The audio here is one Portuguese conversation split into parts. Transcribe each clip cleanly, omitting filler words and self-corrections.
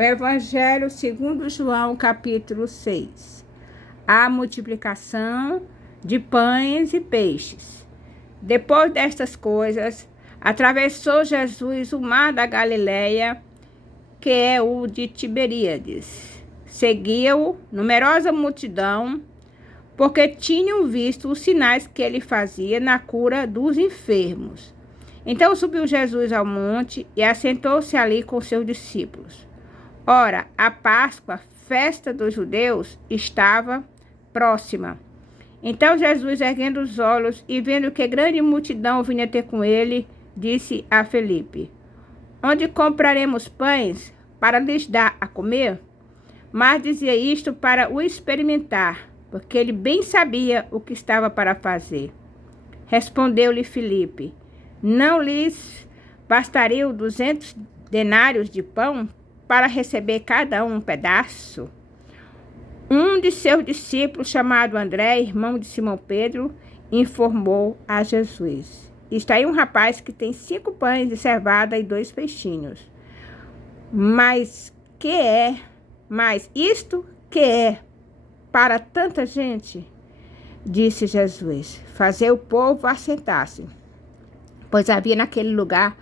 O Evangelho segundo João, capítulo 6. A multiplicação de pães e peixes. Depois destas coisas, atravessou Jesus o mar da Galileia, que é o de Tiberíades. Seguia-o numerosa multidão, porque tinham visto os sinais que ele fazia na cura dos enfermos. Então subiu Jesus ao monte e assentou-se ali com seus discípulos. Ora, a Páscoa, festa dos judeus, estava próxima. Então Jesus, erguendo os olhos e vendo que grande multidão vinha ter com ele, disse a Felipe: Onde compraremos pães para lhes dar a comer? Mas dizia isto para o experimentar, porque ele bem sabia o que estava para fazer. Respondeu-lhe Felipe: Não lhes bastariam 200 denários de pão para receber cada um pedaço? Um de seus discípulos, chamado André, irmão de Simão Pedro, informou a Jesus: Está aí um rapaz que tem 5 pães de cevada e 2 peixinhos. Mas isto que é para tanta gente? Disse Jesus: Fazer o povo assentar-se, pois havia naquele lugar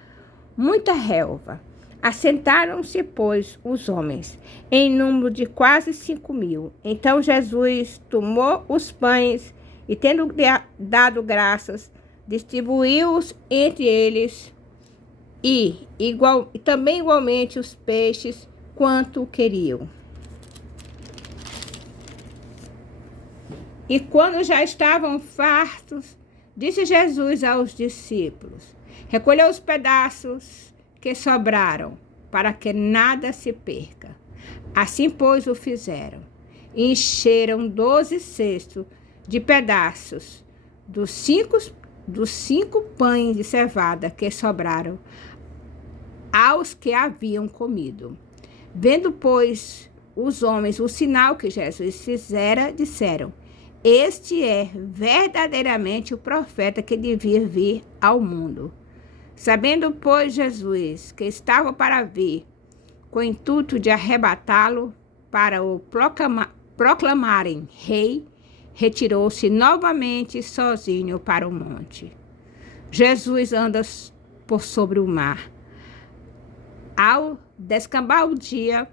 muita relva. Assentaram-se, pois, os homens, em número de quase 5.000. Então Jesus tomou os pães e, tendo dado graças, distribuiu-os entre eles e também igualmente os peixes, quanto queriam. E quando já estavam fartos, disse Jesus aos discípulos: Recolheu os pedaços que sobraram, para que nada se perca. Assim, pois, o fizeram. Encheram 12 cestos de pedaços dos cinco pães de cevada que sobraram aos que haviam comido. Vendo, pois, os homens o sinal que Jesus fizera, disseram: Este é verdadeiramente o profeta que devia vir ao mundo. Sabendo, pois, Jesus que estava para vir, com o intuito de arrebatá-lo para o proclamarem rei, retirou-se novamente sozinho para o monte. Jesus anda por sobre o mar. Ao descambar o dia,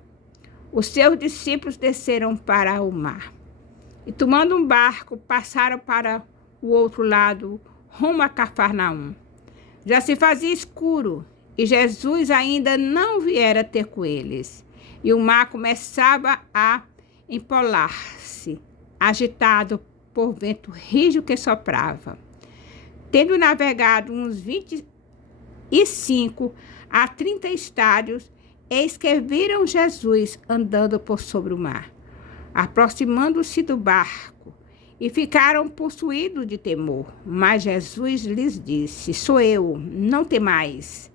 os seus discípulos desceram para o mar e, tomando um barco, passaram para o outro lado, rumo a Cafarnaum. Já se fazia escuro e Jesus ainda não viera ter com eles. E o mar começava a empolar-se, agitado por vento rígido que soprava. Tendo navegado uns 25 a 30 estádios, eis que viram Jesus andando por sobre o mar, aproximando-se do barco, e ficaram possuídos de temor. Mas Jesus lhes disse: Sou eu, não temais.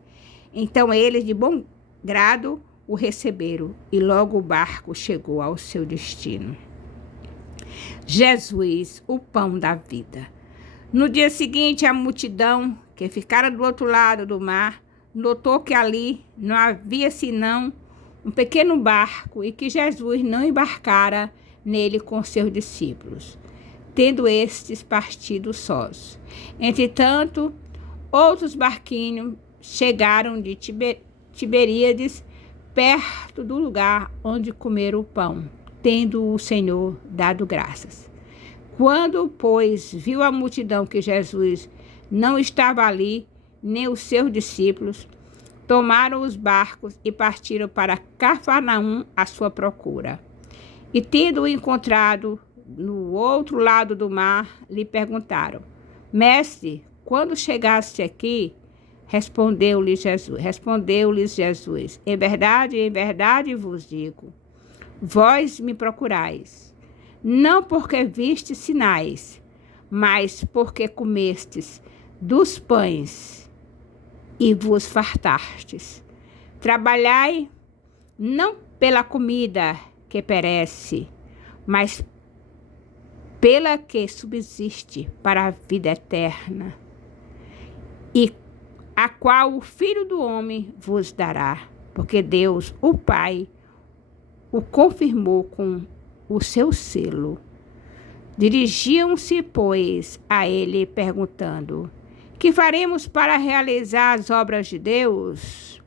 Então eles de bom grado o receberam, e logo o barco chegou ao seu destino. Jesus, o pão da vida. No dia seguinte, a multidão que ficara do outro lado do mar notou que ali não havia senão um pequeno barco e que Jesus não embarcara nele com seus discípulos, tendo estes partido sós. Entretanto, outros barquinhos chegaram de Tiberíades, perto do lugar onde comeram o pão, tendo o Senhor dado graças. Quando, pois, viu a multidão que Jesus não estava ali, nem os seus discípulos, tomaram os barcos e partiram para Cafarnaum à sua procura. E, tendo-o encontrado no outro lado do mar, lhe perguntaram: Mestre, quando chegaste aqui? Respondeu-lhes Jesus: em verdade vos digo, vós me procurais, não porque vistes sinais, mas porque comestes dos pães e vos fartastes. Trabalhai não pela comida que perece, mas pela que subsiste para a vida eterna, e a qual o Filho do Homem vos dará, porque Deus, o Pai, o confirmou com o seu selo. Dirigiam-se, pois, a ele, perguntando: que faremos para realizar as obras de Deus?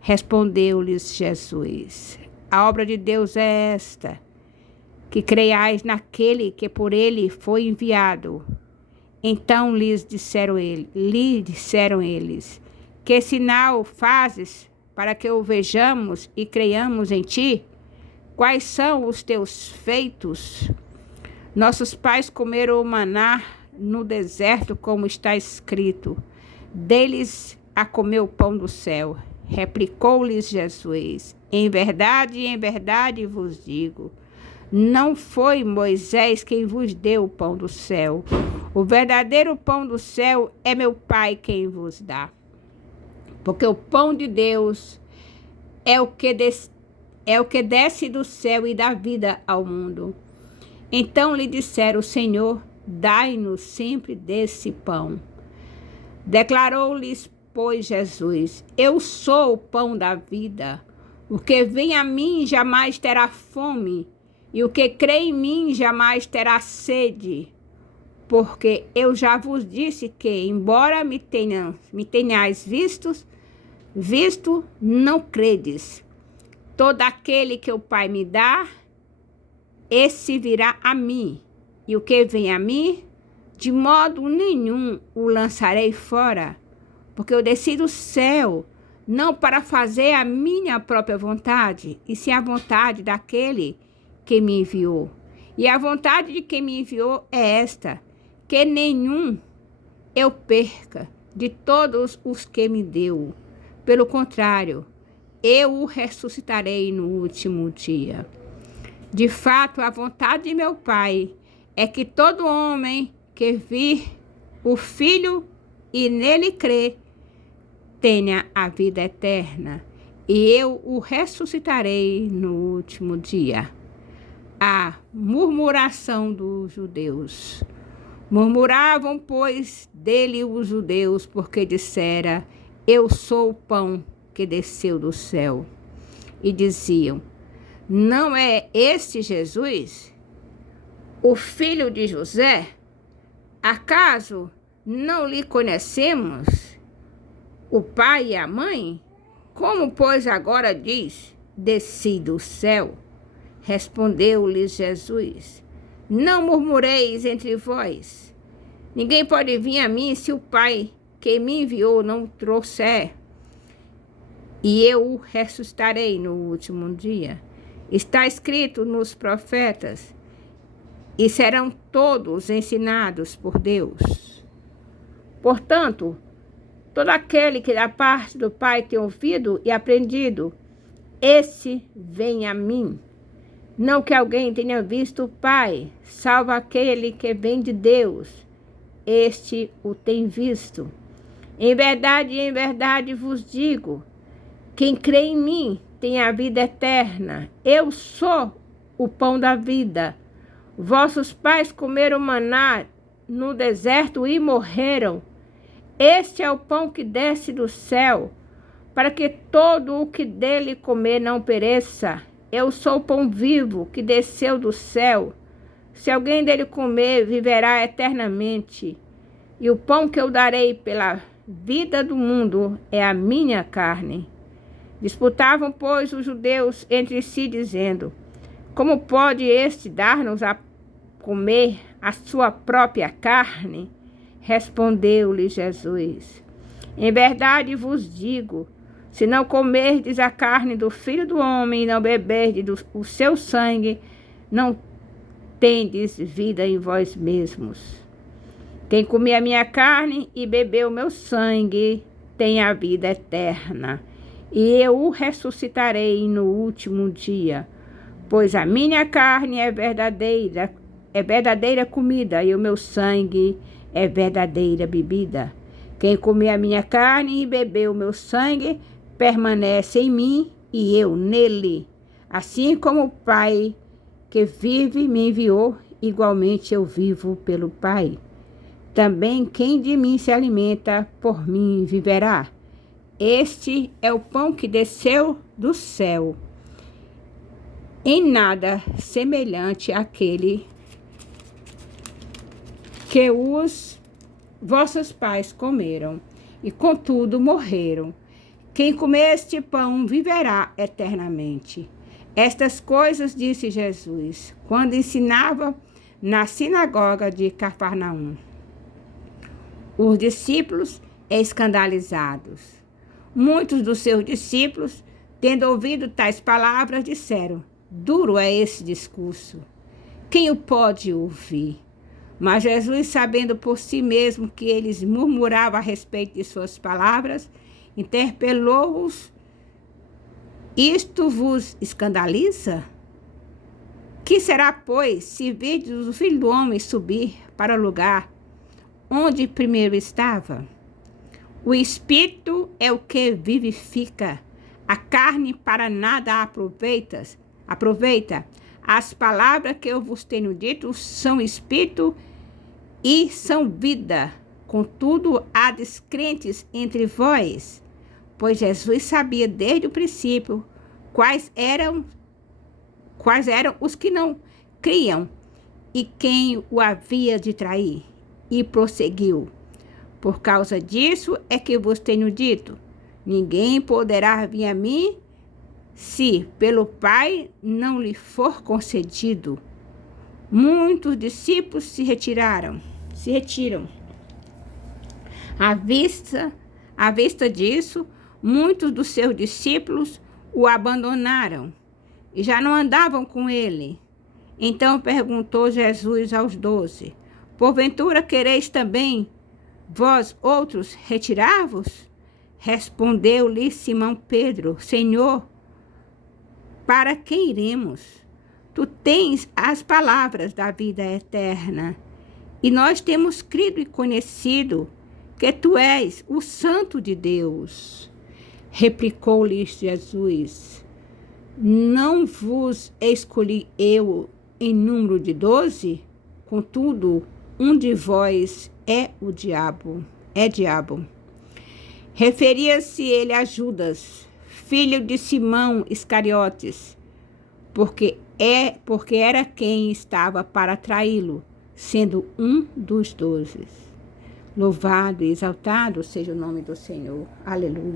Respondeu-lhes Jesus: a obra de Deus é esta, que creiais naquele que por ele foi enviado. Então lhe disseram eles: que sinal fazes para que o vejamos e creiamos em ti? Quais são os teus feitos? Nossos pais comeram o maná no deserto, como está escrito: deles a comeu o pão do céu. Replicou-lhes Jesus: em verdade vos digo, não foi Moisés quem vos deu o pão do céu. O verdadeiro pão do céu é meu Pai quem vos dá. Porque o pão de Deus é o que desce do céu e dá vida ao mundo. Então lhe disseram: Senhor, dai-nos sempre desse pão. Declarou-lhes, pois, Jesus: eu sou o pão da vida. O que vem a mim jamais terá fome, e o que crê em mim jamais terá sede. Porque eu já vos disse que, embora me tenhais visto, não credes. Todo aquele que o Pai me dá, esse virá a mim. E o que vem a mim, de modo nenhum o lançarei fora. Porque eu desci do céu, não para fazer a minha própria vontade, e sim a vontade daquele que me enviou. E a vontade de quem me enviou é esta: que nenhum eu perca de todos os que me deu. Pelo contrário, eu o ressuscitarei no último dia. De fato, a vontade de meu Pai é que todo homem que vir o Filho e nele crê, tenha a vida eterna, e eu o ressuscitarei no último dia. A murmuração dos judeus. Murmuravam, pois, dele os judeus, porque dissera: eu sou o pão que desceu do céu. E diziam: não é este Jesus, o filho de José? Acaso não lhe conhecemos o pai e a mãe? Como, pois, agora diz: desci do céu? Respondeu-lhes Jesus: não murmureis entre vós. Ninguém pode vir a mim se o Pai que me enviou não o trouxer. E eu o ressuscitarei no último dia. Está escrito nos profetas: e serão todos ensinados por Deus. Portanto, todo aquele que da parte do Pai tem ouvido e aprendido, esse vem a mim. Não que alguém tenha visto o Pai, salvo aquele que vem de Deus. Este o tem visto. Em verdade vos digo, quem crê em mim tem a vida eterna. Eu sou o pão da vida. Vossos pais comeram maná no deserto e morreram. Este é o pão que desce do céu, para que todo o que dele comer não pereça. Eu sou o pão vivo que desceu do céu. Se alguém dele comer, viverá eternamente. E o pão que eu darei pela vida do mundo é a minha carne. Disputavam, pois, os judeus entre si, dizendo: como pode este dar-nos a comer a sua própria carne? Respondeu-lhe Jesus: em verdade vos digo, se não comerdes a carne do Filho do Homem e não beberdes o seu sangue, não tendes vida em vós mesmos. Quem comer a minha carne e beber o meu sangue tem a vida eterna, e eu o ressuscitarei no último dia. Pois a minha carne é verdadeira comida, e o meu sangue é verdadeira bebida. Quem comer a minha carne e beber o meu sangue permanece em mim e eu nele. Assim como o Pai que vive me enviou, igualmente eu vivo pelo Pai. Também quem de mim se alimenta, por mim viverá. Este é o pão que desceu do céu. em nada semelhante àquele que os vossos pais comeram, e contudo morreram. Quem comer este pão viverá eternamente. Estas coisas disse Jesus, quando ensinava na sinagoga de Cafarnaum. Os discípulos escandalizados. Muitos dos seus discípulos, tendo ouvido tais palavras, disseram: duro é esse discurso. Quem o pode ouvir? Mas Jesus, sabendo por si mesmo que eles murmuravam a respeito de suas palavras, interpelou-os: isto vos escandaliza? Que será, pois, se virdes o Filho do Homem subir para o lugar onde primeiro estava? O Espírito é o que vivifica, a carne para nada aproveita. As palavras que eu vos tenho dito são Espírito e são vida. Contudo, há descrentes entre vós, pois Jesus sabia desde o princípio quais eram os que não criam e quem o havia de trair. E prosseguiu: por causa disso é que vos tenho dito, ninguém poderá vir a mim se pelo Pai não lhe for concedido. Muitos discípulos se retiram. À vista disso, muitos dos seus discípulos o abandonaram e já não andavam com ele. Então perguntou Jesus aos 12: porventura quereis também vós outros retirar-vos? Respondeu-lhe Simão Pedro: Senhor, para quem iremos? Tu tens as palavras da vida eterna, e nós temos crido e conhecido que tu és o Santo de Deus. Replicou-lhe Jesus: não vos escolhi eu em número de 12? Contudo, um de vós é diabo. Referia-se ele a Judas, filho de Simão Iscariotes, porque era quem estava para traí-lo, sendo um dos 12. Louvado e exaltado seja o nome do Senhor. Aleluia.